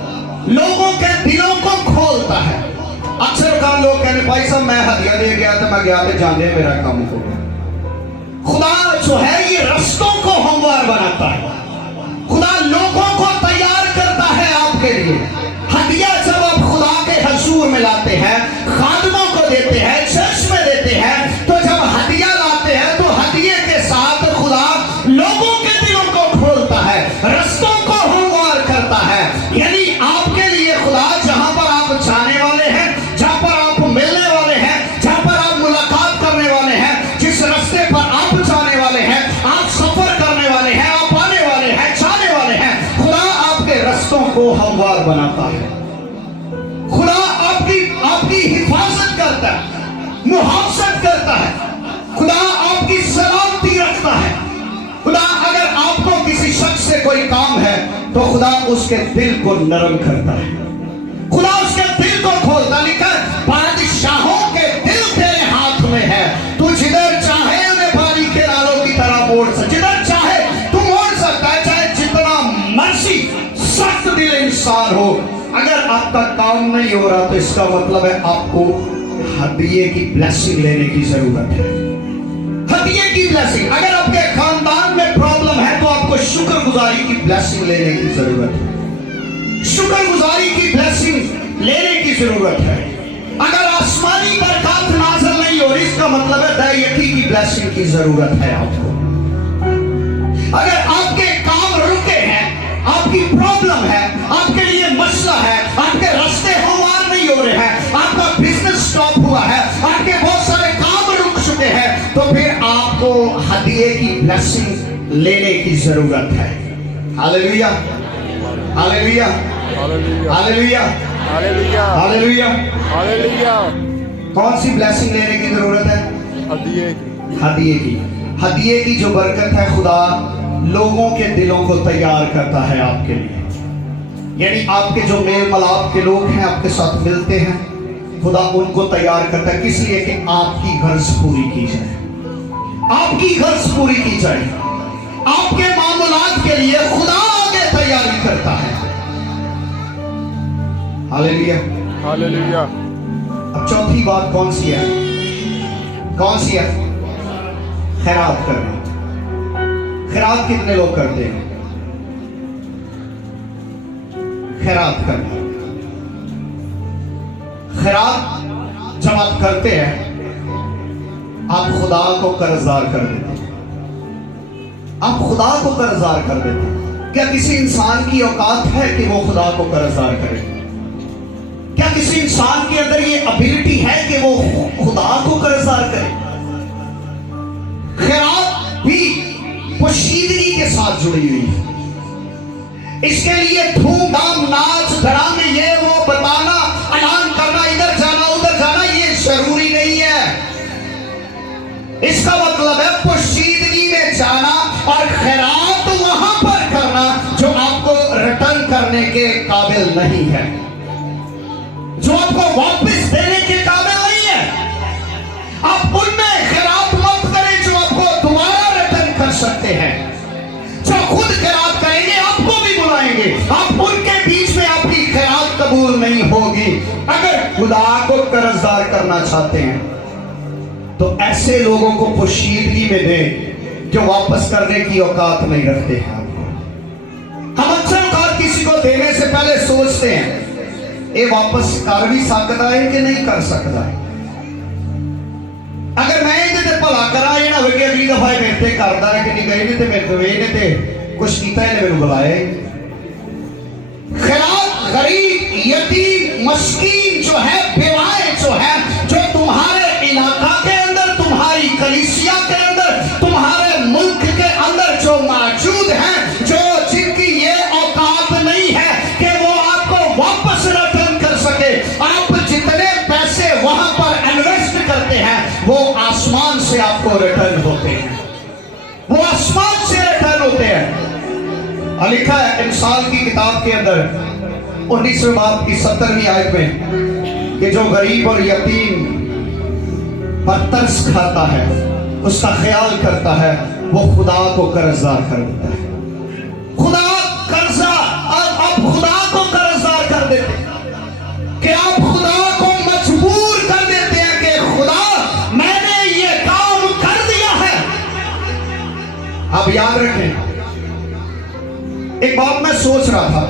लोगों के दिलों को खोलता है। अक्सर काम लोग कहने भाई साहब मैं हदिया दे गया तो मैं गया तो जाने मेरा काम हो गया। खुदा जो है ये रास्तों को हमवार बनाता है, खुदा लोगों को तैयार करता है आपके लिए। हदिया जब आप खुदा के हजूर में लाते हैं, खादमों को देते हैं, चर्च में देते हैं, तो जब हदिया लाते हैं तो हदिये के साथ खुदा लोगों के दिलों को खोलता है, रास्तों को हमवार करता है। यानी आपके लिए खुदा जहां पर आप जाने वाले हैं, जहां पर आप मिलने वाले हैं, जहां पर आप मुलाकात करने वाले हैं, जिस रास्ते पर आप जाने वाले हैं, आप सफर करने वाले हैं, आप आने वाले हैं, जाने वाले हैं, खुदा आपके रास्तों को हमवार बनाता है। खुदा आपकी हिफाजत करता है, मुहाफजत करता है, खुदा आपकी सलामती रखता है। से कोई काम है तो खुदा उसके दिल को नरम करता है, खुदा उसके दिल को खोलता। लिखा बादशाहों के दिल तेरे हाथ में है, तू जिधर चाहे उन्हें पानी के नालों की तरह मोड़ सकता, जिधर चाहे तू मोड़ सकता है, चाहे जितना मर्जी सख्त दिल इंसान हो। अगर आपका काम नहीं हो रहा तो इसका मतलब है आपको हदिये की ब्लेसिंग लेने की जरूरत है, हदिये की ब्लेसिंग। अगर आपके खानदान में प्रॉब्लम है तो आपको शुक्रगुजारी की ब्लेसिंग लेने की जरूरत है, शुक्रगुजारी की ब्लेसिंग लेने की जरूरत है। अगर आसमानी बरकत नाज़िल नहीं हो रही, इसका मतलब है दैयकी की ब्लेसिंग की जरूरत है आपको। अगर आपके काम रुके हैं, आपकी प्रॉब्लम है, आपके लिए मसला है, आपके रास्ते हमवार नहीं हो रहे हैं, आपका बिजनेस स्टॉप हुआ है, आपके बहुत सारे काम रुक चुके हैं, तो फिर आपको हदिये की ब्लेसिंग लेने की जरूरत है। Hallelujah, hallelujah, hallelujah, hallelujah, hallelujah. Hallelujah. कौन सी ब्लेसिंग लेने की जरूरत है? हदिये की, हदिये की। हदिये की जो बरकत है, खुदा लोगों के दिलों को तैयार करता है आपके लिए। यानी आपके जो मेल मिलाप के लोग हैं, आपके साथ मिलते हैं, खुदा उनको तैयार करता है, किस लिए? कि आपकी गर्ज पूरी की जाए, आपकी गर्ज पूरी की जाए, आपके मामलात के लिए खुदा आगे तैयारी करता है। Hallelujah, hallelujah. अब चौथी बात कौन सी है? कौन सी है? खैरात करना। खैरात कितने लोग करते हैं? खैरात करना। खैरात जब आप करते हैं, आप खुदा को कर्जदार कर देते हैं, आप खुदा को कर्जदार कर देते हैं। क्या किसी इंसान की औकात है कि वो खुदा को कर्जदार करे? क्या किसी इंसान के अंदर ये एबिलिटी है कि वो खुदा को कर्जदार करे? खैरात भी पोशीदगी के साथ जुड़ी हुई है। इसके लिए धूमधाम, नाच धड़ामे, ये वो बताना, ऐलान करना, इधर जाना उधर जाना, ये जरूरी नहीं है। इसका मतलब है पोशीदगी में जाना और खैरात वहां पर करना जो आपको रिटर्न करने के काबिल नहीं है, जो आपको वापस देने के काबिल नहीं है। आप उनमें खैरात मत करें जो आपको दोबारा रिटर्न कर सकते हैं। जो खुद खैरात करेंगे आपको भी बुलाएंगे, आप उनके बीच में आपकी खैरात कबूल नहीं होगी। अगर खुदा को कर्जदार करना चाहते हैं तो ऐसे लोगों को पोशीदगी में दें जो वापस करने की औकात नहीं रखते हैं। हम अक्सर औकात किसी को देने से पहले सोचते हैं ये वापस कर भी सकता है कि नहीं कर सकता है। अगर मैं इहदे भला करा, ये ना हो कि अगली दफा मेरे करता है कि नहीं गई तो मेरे को इहने कुछ किया, इन्हें मेरे बुलाया। खैरात गरीब, यतीम, मस्कीन जो है, बेवाए जो है, जो तुम्हारे इलाका के अंदर, तुम्हारी कलीसिया के अंदर, तुम्हारे मुल्क के अंदर जो मौजूद हैं, जो जिनकी ये औकात नहीं है कि वो आपको वापस रिटर्न कर सके, आप जितने पैसे वहां पर इन्वेस्ट करते हैं वो आसमान से आपको रिटर्न होते हैं, वो आसमान से रिटर्न होते हैं। लिखा है इंसान की किताब के अंदर 19वें बाब की 17वीं आयत में कि जो गरीब और यतीम पर तरस खाता है, उसका ख्याल करता है, वो खुदा को कर्जदार कर देता है। खुदा कर्जा, आप खुदा को कर्जदार कर देते हैं कि आप खुदा को मजबूर कर देते हैं कि खुदा मैंने ये काम कर दिया है। अब याद रखें, एक बात मैं सोच रहा था,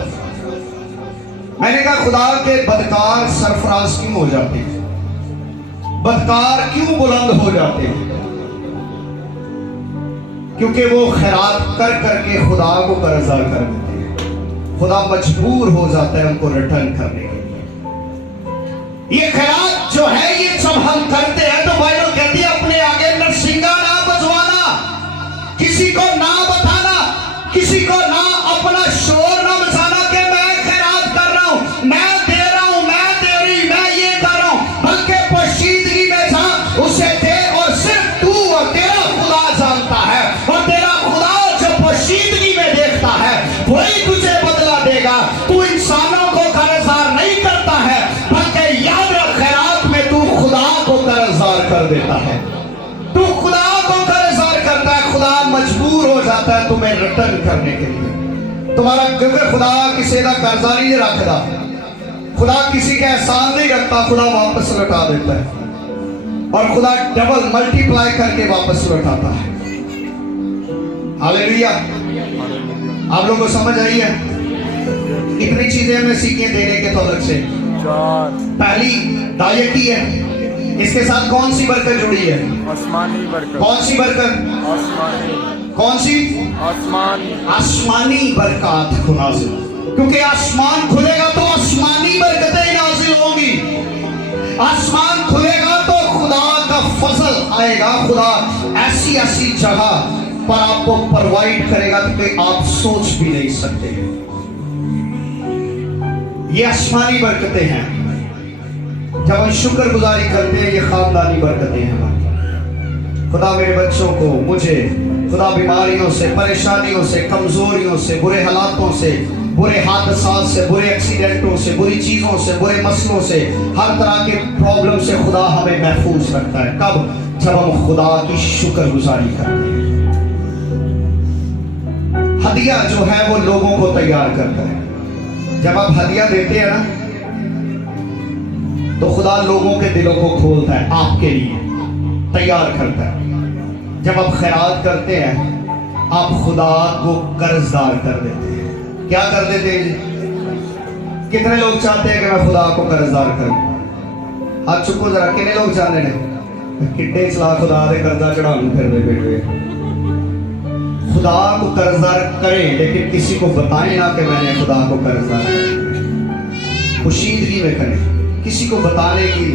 मैंने कहा खुदा के बदकार सरफराज क्यों हो जाते हैं, बदकार क्यों बुलंद हो जाते हैं? क्योंकि वो खैरात कर करके खुदा को कर्जदार कर देते हैं। खुदा मजबूर हो जाता है उनको रिटर्न करने के लिए। ये खैरात जो है, ये जब हम करते हैं तो बाइबल कहती है अपने आगे नरसिंगा ना बजवाना, किसी को ना बताना, किसी को ना अपना शोर ना मचाना कि मैं खैरात कर रहा हूं, मैं दे रहा हूं, मैं दे रही, मैं ये कर रहा हूं। बल्कि पोशीदगी में जा, उसे दे, और सिर्फ तू और तेरा खुदा जानता है। और तेरा खुदा जो पोशीदगी में देखता है वही तुझे बदला देगा। तू इंसानों को कर्जदार नहीं करता है, बल्कि याद रख खैरात में तू खुदा को कर्जदार कर देता है। तू खुदा को कर्जदार करता है, खुदा मजबूर हो जाता है तुम्हें रिटर्न करने के लिए तुम्हारा, क्योंकि खुदा किसी का कर्जा नहीं रखता, खुदा किसी के एहसान नहीं रखता, खुदा वापस लौटा देता है और खुदा डबल मल्टीप्लाई करके वापस लौटाता है। हालेलुया। आप लोगों को समझ आई है? कितनी चीजें हमें सीखी देने के तौर से। पहली दायकी है, इसके साथ कौन सी बरकत जुड़ी है? आसमानी बरकत। कौन सी बरकत? आसमानी। कौन सी? आसमानी। आसमानी बरकत को नाजिल, क्योंकि आसमान खुलेगा तो आसमानी बरकतें नाजिल होंगी। आसमान खुलेगा तो खुदा का फजल आएगा, खुदा ऐसी ऐसी जगह पर आपको प्रोवाइड करेगा कि आप सोच भी नहीं सकते। ये आसमानी बरकतें हैं। जब हम शुक्रगुजारी करते हैं, ये खानदानी बरकतें हैं हमारी। खुदा मेरे बच्चों को, मुझे खुदा बीमारियों से, परेशानियों से, कमजोरियों से, बुरे हालातों से, बुरे हादसात से, बुरे एक्सीडेंटों से, बुरी चीजों से, बुरे मसलों से, हर तरह के प्रॉब्लम से खुदा हमें महफूज रखता है। कब? जब हम खुदा की शुक्रगुजारी करते हैं। हदिया जो है वो लोगों को तैयार करता है। जब आप हदिया देते हैं ना, तो खुदा लोगों के दिलों को खोलता है, आपके लिए तैयार करता है। जब आप खैरात करते हैं, आप खुदा को कर्जदार कर देते हैं। क्या कर देते हैं? कितने लोग चाहते हैं कि मैं खुदा को कर्जदार करूं? हाथ चुको जरा, कितने लोग चाहते हैं किड्डे चला खुदा दे कर्जा चढ़ाने फिर बेटे? खुदा को कर्जदार करें, लेकिन किसी को बताएं ना कि मैंने खुदा को कर्जदार किया। पोशीदगी में करें, किसी को बताने की,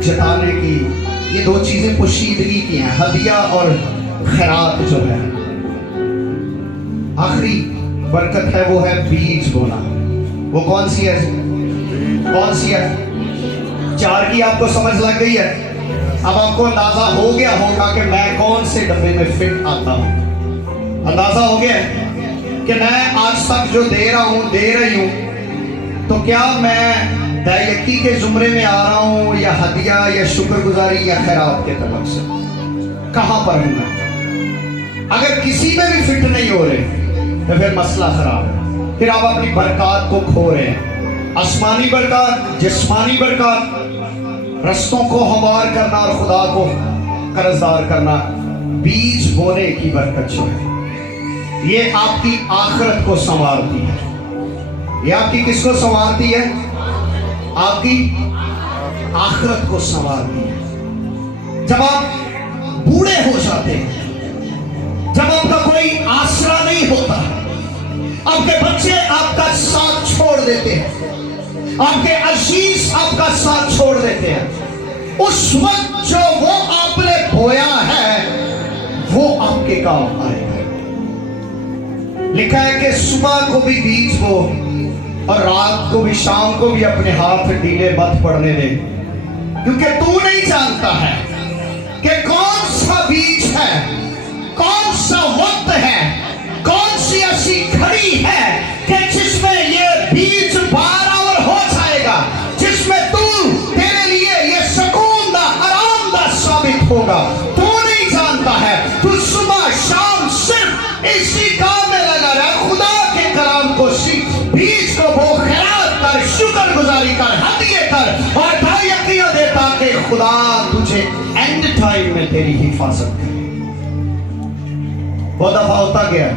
जताने की, ये दो चीजें पोशीदगी की हैं, हदिया और खैरात जो है। आखिरी बरकत है वो है बीज बोना। वो कौन सी है? कौन सी है? चार की आपको समझ लग गई है? अब आपको अंदाजा हो गया होगा कि मैं कौन से डब्बे में फिट आता हूं। अंदाजा हो गया कि मैं आज तक जो दे रहा हूं, दे रही हूं, तो क्या मैं दायकी के जुमरे में आ रहा हूं, या हदिया, या शुक्रगुजारी, या खैरात के तरफ से? कहां पर हूं मैं? अगर किसी में भी फिट नहीं हो रहे तो फिर मसला खराब है, फिर आप अपनी बरकत को खो रहे हैं। आसमानी बरकत, जिस्मानी बरकत, रस्तों को हमार करना और खुदा को कर्जदार करना, बीज बोने की बरकत जो है, ये आपकी आखिरत को संवारती है। ये आपकी किसको संवारती है? आपकी आखिरत को संवारती है। जब आप बूढ़े हो जाते हैं, जब आपका कोई आसरा नहीं होता, आपके बच्चे आपका साथ छोड़ देते हैं, आपके अजीज आपका साथ छोड़ देते हैं, उस वक्त जो वो आपने बोया है वो आपके काम आएगा। लिखा है कि सुबह को भी बीज बो और रात को भी, शाम को भी अपने हाथ ढीले मत पड़ने दे, क्योंकि तू नहीं जानता है कि कौन सा बीज है, कौन सा वक्त है, कौन सी ऐसी घड़ी है कि जिसमें ये बीज बराबर हो जाएगा, जिसमें तू, तेरे लिए ये सुकून दा, आराम दा साबित होगा। तू नहीं जानता है। तू सुबह शाम सिर्फ इसी काम में लगा रहा, खुदा के कलाम को सीख, बीज को बो, खैरात कर, शुक्रगुजारी कर, हदिये कर और दायकियां दे, ताकि खुदा तुझे एंड टाइम में तेरी हिफाजत करे। बहुत दफा होता गया,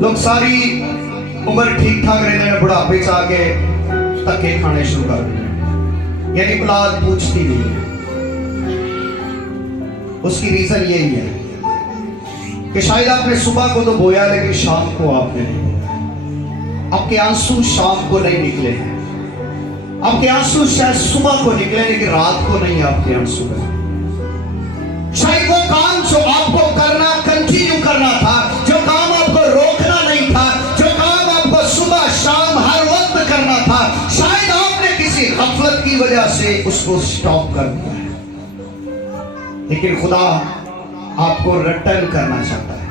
लोग सारी उम्र ठीक ठाक रहते हैं, बुढ़ापे से आके धक्के खाने शुरू कर देते, यानी औलाद पूछती नहीं है। उसकी रीजन यही है कि शायद आपने सुबह को तो बोया, लेकिन शाम को आपने नहीं बोया। आपके आंसू शाम को नहीं निकले हैं, आपके आंसू शायद सुबह को निकले, लेकिन रात को नहीं आपके आंसू बहे। शायद वो काम जो आपको करना, कंटिन्यू करना था, जो काम आपको रोकना नहीं था, जो काम आपको सुबह शाम हर वक्त करना था, शायद आपने किसी गफलत की वजह से उसको स्टॉप कर दिया है। लेकिन खुदा आपको रिटर्न करना चाहता है।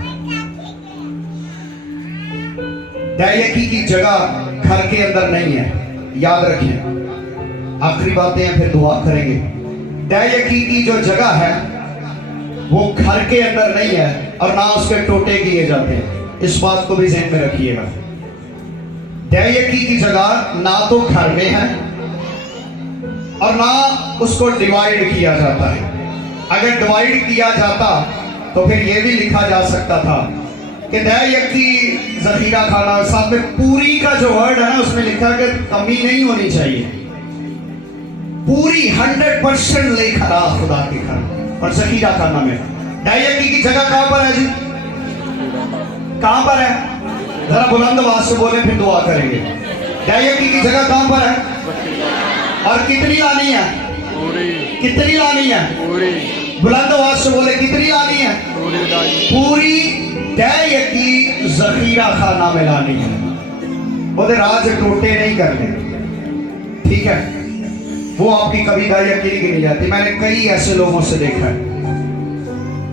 दैयकी की जगह घर के अंदर नहीं है, याद रखें। आखिरी बातें हैं, फिर दुआ करेंगे। दैयकी की जो जगह है वो घर के अंदर नहीं है और ना उसके टोटे किए जाते हैं, इस बात को भी ध्यान में रखिएगा। दैयकी की जगह ना तो घर में है और ना उसको डिवाइड किया जाता है। अगर डिवाइड किया जाता तो फिर यह भी लिखा जा सकता था कि दैयकी जखीरा खाना, साथ में पूरी का जो वर्ड है ना उसमें लिखा कि कमी नहीं होनी चाहिए, पूरी 100% लेकर आ खुदा के घर और जखीरा खाना में। दैयकी की जगह कहां पर है जी? कहां पर है? जरा बुलंद आवाज से बोले, फिर दुआ करेंगे। दैयकी की जगह कहां पर है और कितनी लानी है? पूरी। कितनी लानी है? पूरी। बुलंद आवाज से बोले, कितनी लानी है? पूरी दैयकी जखीरा खाना में लानी है। बोले राज टोटे नहीं करने, ठीक है? वो आपकी कभी दैयकी नहीं गिनी जाती। मैंने कई ऐसे लोगों से देखा है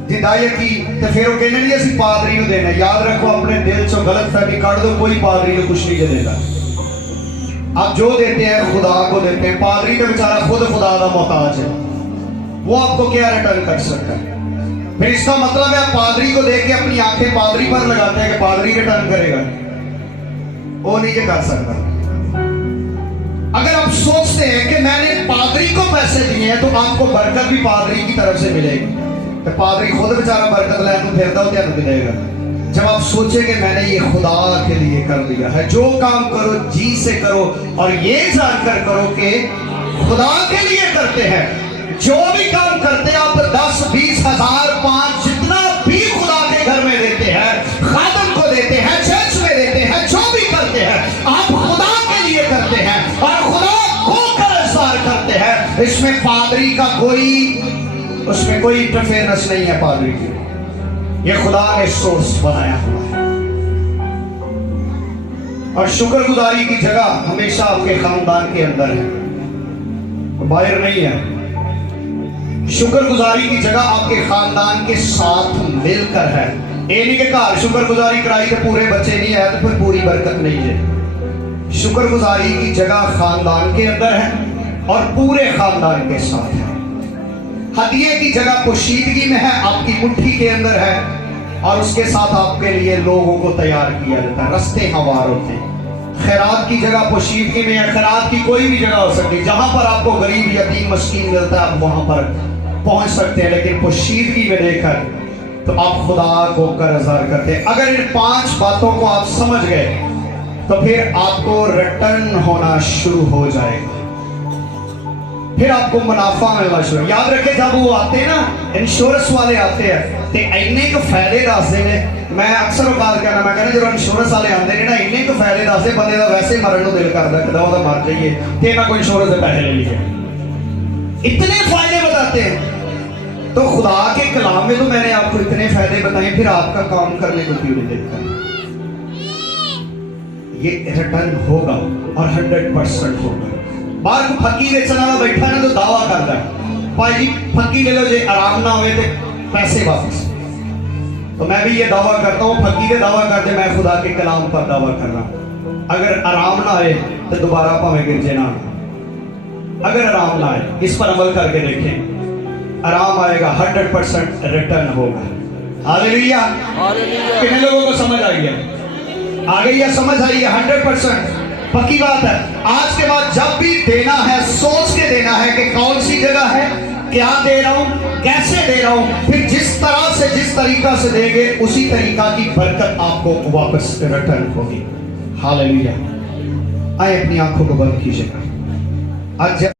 जी दैयकी तो फिर वो कहने नहीं, असि पादरी को देना। याद रखो, अपने दिल से गलत फहमी काट दो, कोई पादरी को कुछ नहीं देता। आप जो देते हैं खुदा को देते हैं। पादरी तो बेचारा खुद खुदा का मोहताज है, वो आपको क्या रिटर्न कर सकता है? फिर इसका मतलब है पादरी को देके अपनी आंखें पादरी पर लगाते हैं कि पादरी रिटर्न करेगा, वो नहीं कर सकता। अगर आप सोचते हैं कि मैंने पादरी को पैसे दिए हैं तो आपको बरकत भी पादरी की तरफ से मिलेगी, तो पादरी खुद बेचारा बरकत लेने फिरता हो क्या मिलेगा? जब आप सोचेंगे मैंने ये खुदा के लिए कर दिया है, जो काम करो जी से करो और ये जानकर करो कि खुदा के लिए करते हैं। जो भी काम करते हैं आप 10, 20, 1000, 5 जितना भी खुदा के घर में देते हैं, खादम को देते हैं, चर्च में देते हैं, जो भी करते हैं आप खुदा के लिए करते हैं और खुदा को कर्जदार करते हैं। इसमें पादरी का उसमें कोई इंटरफेरेंस नहीं है। पादरी की ये खुदा ने सोर्स बनाया हुआ है। और शुक्रगुजारी की जगह हमेशा आपके खानदान के अंदर है, बाहर नहीं है। शुक्रगुजारी की जगह आपके खानदान के साथ मिलकर है। ये नहीं कि घर शुक्रगुजारी कराई तो पूरे बच्चे नहीं आए तो फिर पूरी बरकत नहीं है। शुक्रगुजारी की जगह खानदान के अंदर है और पूरे खानदान के साथ है। हदिये की जगह पोशीदगी में है, आपकी मुट्ठी के अंदर है और उसके साथ आपके लिए लोगों को तैयार किया जाता है, रास्ते हवार होते हैं। खैरात की जगह पोशीदगी में है। खैरात की कोई भी जगह हो सकती है, जहां पर आपको गरीब यतीम मस्कीन मिलता है आप वहां पर पहुंच सकते हैं, लेकिन पोशीदगी में देखकर तो आप खुदा को कर्जदार करते हैं। अगर इन 5 बातों को आप समझ गए तो फिर आपको रिटर्न होना शुरू हो जाएगा, फिर आपको मुनाफा मिलना शुरू। याद रखें, जब वो आते हैं ना, इंश्योरेंस वाले आते हैं तो इन्ने को फायदे दसते हैं। मैं अक्सर औकात कहना, मैं कहना जो इंश्योरेंस वाले आते हैं ना, इन्ने को फायदे दसते, बंदे का वैसे मरन को दिल करता कि मर जाइए तो ना कोई इंश्योरेंस के पैसे ले लिए, इतने फायदे बताते हैं। तो खुदा के कलाम में तो मैंने आपको इतने फायदे बताए, फिर आपका काम करने को क्यों नहीं देता? ये रिटर्न होगा और 100% होगा। बाहर को फकी बेचने वाला बैठा ना तो दावा करता है, भाई जी फकी ले लो, जो आराम ना हो तो पैसे वापस। तो मैं भी ये दावा करता हूँ, फकी के दावा करते, मैं खुदा के कलाम पर दावा कर रहा हूँ। अगर आराम ना आए तो दोबारा भावे गिरजे ना, अगर आराम ना आए इस पर अमल करके देखें, आराम आएगा, 100% रिटर्न होगा। हालेलुया। कितने लोगों को समझ आ गया? आ गई या समझ आई है? 100% पक्की बात है। आज के बाद जब भी देना है सोच के देना है कि कौन सी जगह है, क्या दे रहा हूं, कैसे दे रहा हूं, फिर जिस तरह से जिस तरीका से देंगे उसी तरीका की बरकत आपको वापस रिटर्न होगी। हालेलुया। आए अपनी आंखों को बंद कीजिएगा। आज